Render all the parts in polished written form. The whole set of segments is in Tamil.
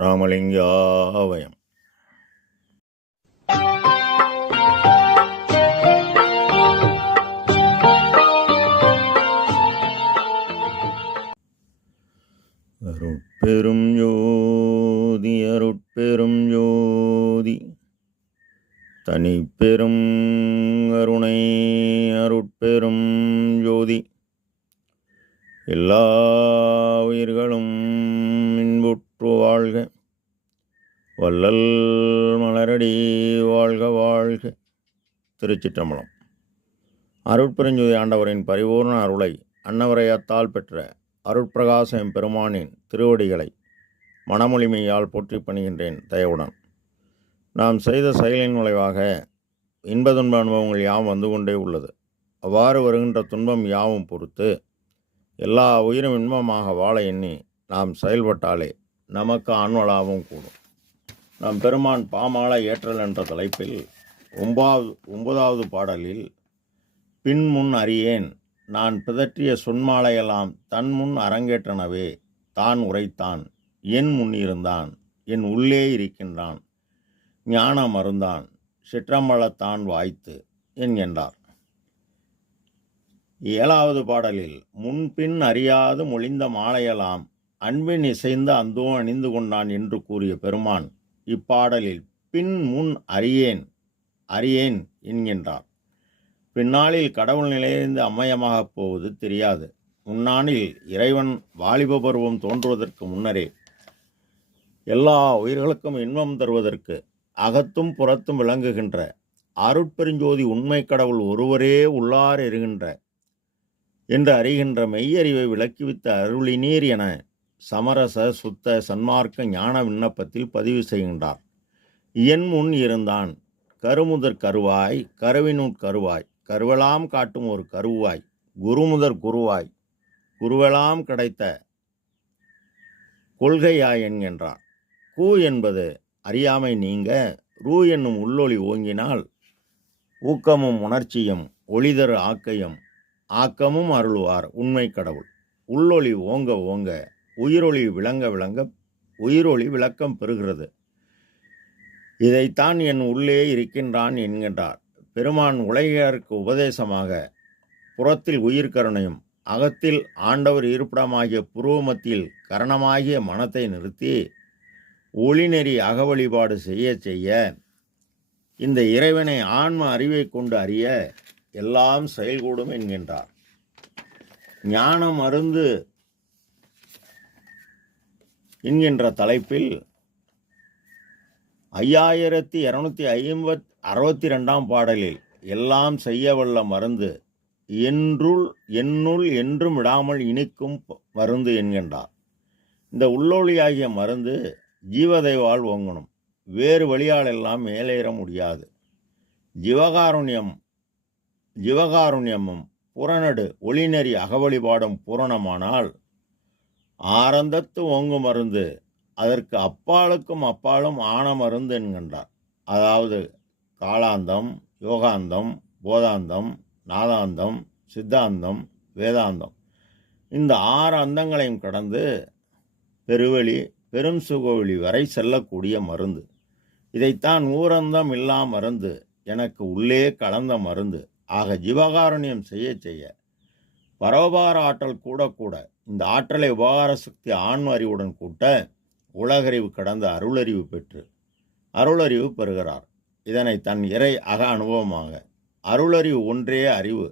ராமலிங்காவயம். அருட்பெரும் ஜோதி அருட்பெரும் ஜோதி தனிப்பெரும் கருணை அருட்பெரும் ஜோதி எல்லா உயிர்களும் இன்புற்று வாழ்க, வள்ளல் மலரடி வாழ்க வாழ்க. திருச்சிற்றம்பலம். அருட்பெருஞ்சோதி ஆண்டவரின் பரிபூர்ண அருளை அன்னவரையத்தால் பெற்ற அருட்பிரகாச எம்பெருமானின் திருவடிகளை மனமொழிமையால் போற்றி பணிகின்றேன் தயவுடன். நாம் செய்த செயலின் விளைவாக இன்ப துன்ப அனுபவங்கள் யாவும் வந்து கொண்டே உள்ளது. அவ்வாறு வருகின்ற துன்பம் யாவும் பொறுத்து எல்லா உயிரும் இன்பமாக வாழ எண்ணி நாம் செயல்பட்டாலே நமக்கு ஆன்மலாவும் கூடும். நம் பெருமான் பாமாலை ஏற்றல் என்ற தலைப்பில் 9வது பாடலில் பின் முன் அறியேன் நான் பிதற்றிய சொன்மாலையெல்லாம் தன் முன் அரங்கேற்றனவே தான் உரைத்தான் என் முன்னிருந்தான் என் உள்ளே இருக்கின்றான் ஞான மருந்தான் சிற்றம்பலத்தான் வாய்த்து என்கின்றார். 7வது பாடலில் முன்பின் அறியாது மொழிந்த மாலையெல்லாம் அன்பின் இசைந்து அந்தோ அணிந்து கொண்டான் என்று கூறிய பெருமான் இப்பாடலில் பின் முன் அறியேன் அறியேன் என்கின்றார். பின்னாளில் கடவுள் நிலையிலிருந்து அம்மயமாகப் போவது தெரியாது. முன்னாளில் இறைவன் வாலிப பருவம் தோன்றுவதற்கு முன்னரே எல்லா உயிர்களுக்கும் இன்பம் தருவதற்கு அகத்தும் புறத்தும் விளங்குகின்ற அருட்பெருஞ்சோதி உண்மை கடவுள் ஒருவரே உள்ளார் எறுகின்ற என்று அறிகின்ற மெய்யறிவை விளக்கிவித்த அருளினீர் என சமரச சுத்த சன்மார்க்க ஞான விண்ணப்பத்தில் பதிவு செய்கின்றார். என் முன் இருந்தான் கருமுதற் கருவாய் கருவினுட் கருவாய் கருவெல்லாம் காட்டும் ஒரு கருவாய் குருமுதற் குருவாய் குருவெல்லாம் கிடைத்த கொள்கையாய் என்கின்றார். கூ என்பது அறியாமை நீங்க ரூ என்னும் உள்ளொளி ஓங்கினால் ஊக்கமும் உணர்ச்சியும் ஒளிதரு ஆக்கமும் அருள்வார் உண்மை கடவுள். உள்ளொளி ஓங்க ஓங்க உயிரொளி விளங்க விளங்க உயிரொளி விளக்கம் பெறுகிறது. இதைத்தான் என் உள்ளே இருக்கின்றான் என்கின்றார் பெருமான். உலகிற்கு உபதேசமாக புறத்தில் உயிர் கருணையும் அகத்தில் ஆண்டவர் இருப்பிடமாகிய புருவ மத்தியில் கரணமாகிய மனத்தை நிறுத்தி ஒளிநெறி அக வழிபாடு செய்ய செய்ய இந்த இறைவனை ஆன்ம அறிவை கொண்டு அறிய எல்லாம் செயல்கூடும் என்கின்றார். ஞான மருந்து என்கின்ற தலைப்பில் 5262 பாடலில் எல்லாம் செய்ய வல்ல மருந்து என்னுள் என்றும் விடாமல் இனிக்கும் மருந்து என்கின்றார். இந்த உள்ளொளியாகிய மருந்து ஜீவதெய்வால் ஓங்கணும். வேறு வழியால் எல்லாம் மேலேற முடியாது. ஜீவகாருண்யமும் புறநடு ஒளிநெறி அகவழிபாடும் பூரணமானால் ஆரந்தத்து ஓங்கு மருந்து அதற்கு அப்பாலுக்கும் அப்பாலும் ஆன மருந்து என்கின்றார். அதாவது காலாந்தம், யோகாந்தம், போதாந்தம், நாதாந்தம், சித்தாந்தம், வேதாந்தம் இந்த 6 அந்தங்களையும் கடந்து பெருவெளி பெரும் சுகவெளி வரை செல்லக்கூடிய மருந்து. இதைத்தான் ஊரந்தம் இல்லா மருந்து எனக்கு உள்ளே கலந்த மருந்து. ஆக ஜீவகாருண்யம் செய்ய செய்ய பரோபார ஆற்றல் கூட இந்த ஆற்றலை உபகார சக்தி ஆன்ம அறிவுடன் கூட்ட உலகறிவு கடந்த அருளறிவு பெற்று அருளறிவு பெறுகிறார். இதனை தன் இறை அக அனுபவமாக அருளறிவு ஒன்றே அறிவு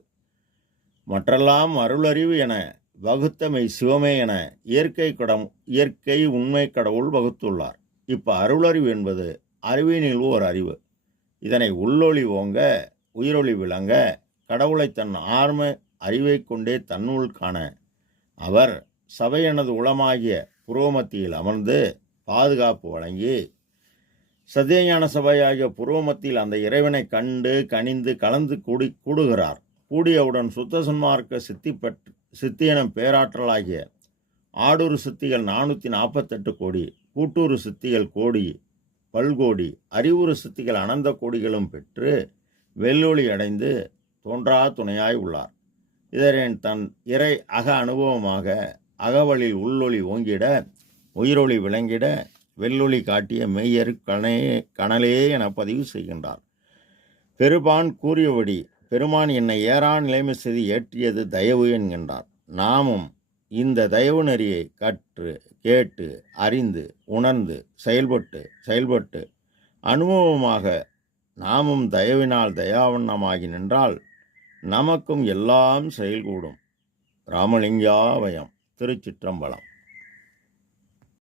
மற்றெல்லாம் அருளறிவு என வகுத்தமை சிவமே என இயற்கை உண்மை கடவுள் வகுத்துள்ளார். இப்போ அருளறிவு என்பது அறிவினில் ஓர் அறிவு. இதனை உள்ளொளி ஓங்க உயிரொளி விளங்க கடவுளை தன் ஆர்ம அறிவை கொண்டே தன்னுள் காண அவர் சபையனது உளமாகிய புருவமத்தியில் அமர்ந்து பாதுகாப்பு வழங்கி சத்தியஞான சபையாகிய புருவமத்தியில் அந்த இறைவனை கண்டு கனிந்து கலந்து கூடுகிறார். கூடியவுடன் சுத்த சன்மார்க்க சித்தியனம் பேராற்றலாகிய ஆடூறு சித்திகள் 448 கோடி கூட்டூறு சித்திகள் கோடி பல்கோடி அறிவுறு சித்திகள் அனந்த கோடிகளும் பெற்று வெள்ளொளி அடைந்து தோன்றா துணையாய் உள்ளார். இதனை தன் இறை அக அனுபவமாக அகவழில் உள்ளொளி ஓங்கிட உயிரொளி விளங்கிட வெள்ளொளி காட்டிய மெய்யரு கணலே என பதிவு செய்கின்றார். பெருபான் கூறியபடி பெருமான் என்னை ஏறான் நிலைமை செய்து ஏற்றியது தயவு என்கின்றார். நாமும் இந்த தயவு நெறியை கற்று கேட்டு அறிந்து உணர்ந்து செயல்பட்டு அனுபவமாக நாமும் தயவினால் தயாவண்ணமாகி நின்றால் நமக்கும் எல்லாம் செயல்கூடும். ராமலிங்காவயம். திருச்சிற்றம்பலம்.